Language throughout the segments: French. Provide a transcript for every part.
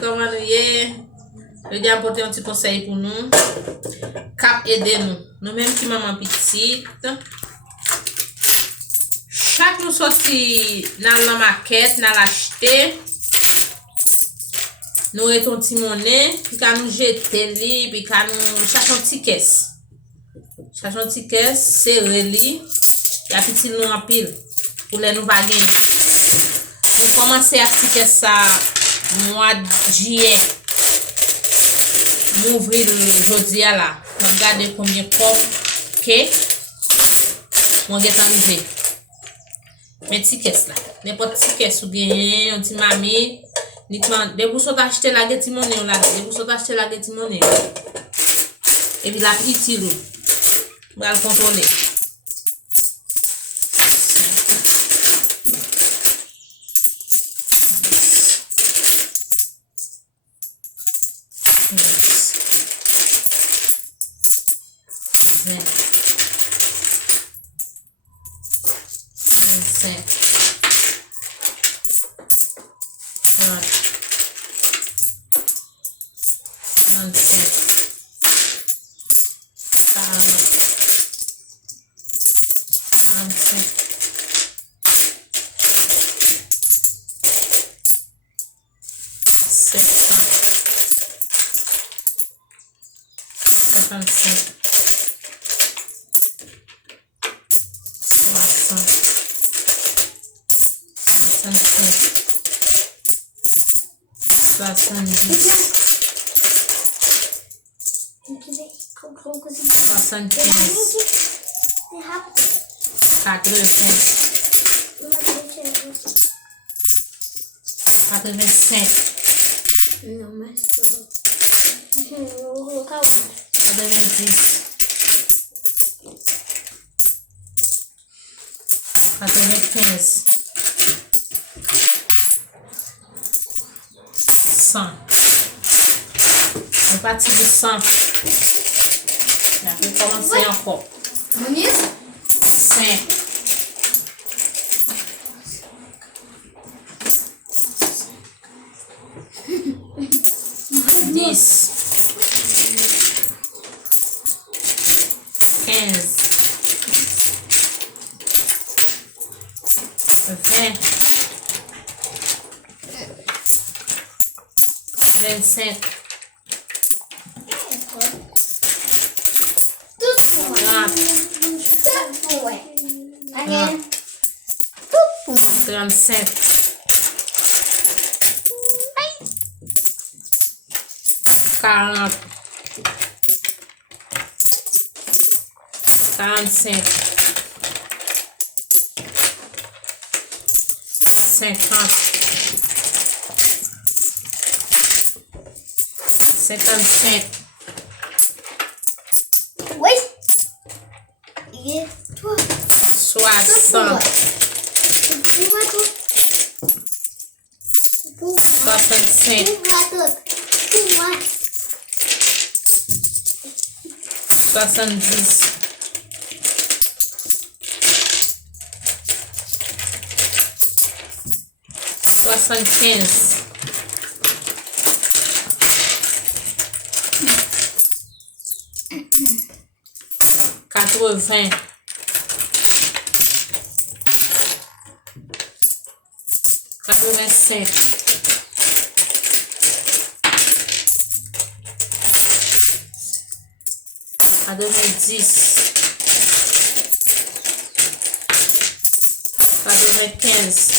comment nous y est? Je vais apporter un petit conseil pour nous. Cap aider nous. Nous-mêmes qui maman petite. Chaque nous sorti dans la market, dans l'acheter. Nous avons un petit monnaie, puis quand nous jeter li, puis quand nous cherchons un petit caisse. Cherchons un petit caisse, c'est relié. Il y a petit nous en pile pour les nous pas gagner. Nous commençons à petit caisse ça mois de juillet. Nous ouvrons aujourd'hui là. Nous regardons combien de pommes que mon est arrivé. Mais petit caisse là, n'importe petit caisse ou bien un petit mamie. Dès vous sortez acheter la guette monnaie là, dès vous sortez acheter la guette monnaie. Et puis la petite l'eau. On va le contrôler. Não, mas eu vou colocar outra. 95. 100. On partit de 100. Et après, commencer encore. Bonito? 5. 10. 15. 20. 25. Tudo bom. 37. 40. 45. 50. 55. Oui. Et toi? 60. Dis-moi tout. 65. Dis-moi tout. Dis-moi. 70. 75. 80. 85. 90. 95.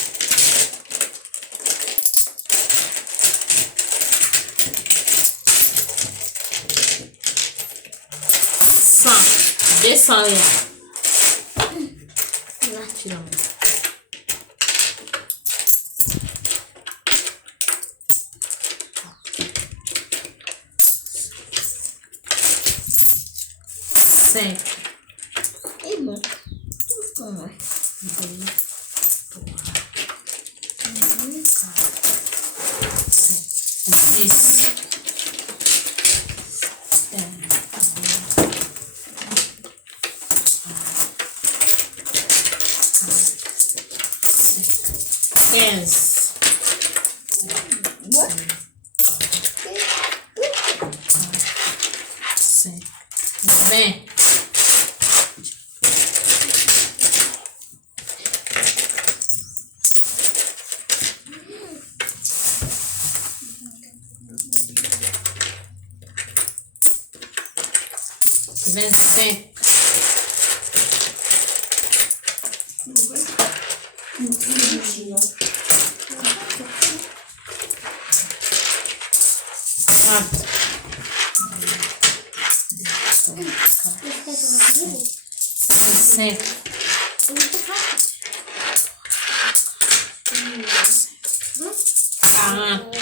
100. 200. Là, tu l'as. 5. Et bon. Ouais. 10. 15. 1. Vingt-cinq. 35. 40.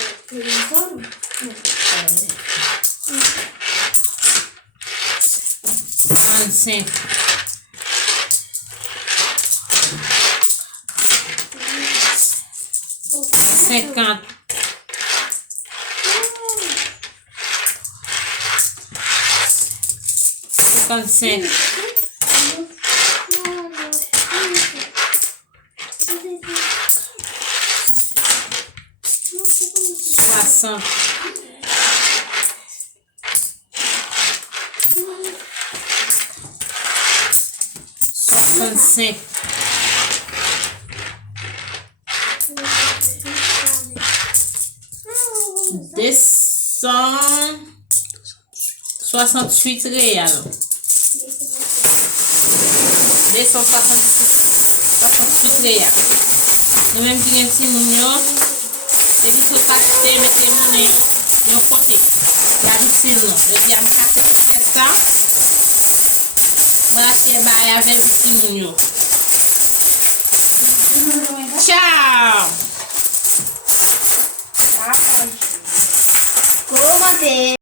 45. 50. 55. 60. 65. 268 réal. 268 réal. Et même si un petit mounion, et puis sur acheter, mettre les monnaies de côté. Il y a difficile, non. Je dis à me casser ça. Moi, acheter avec petit mounion. Ciao! Comment t'es?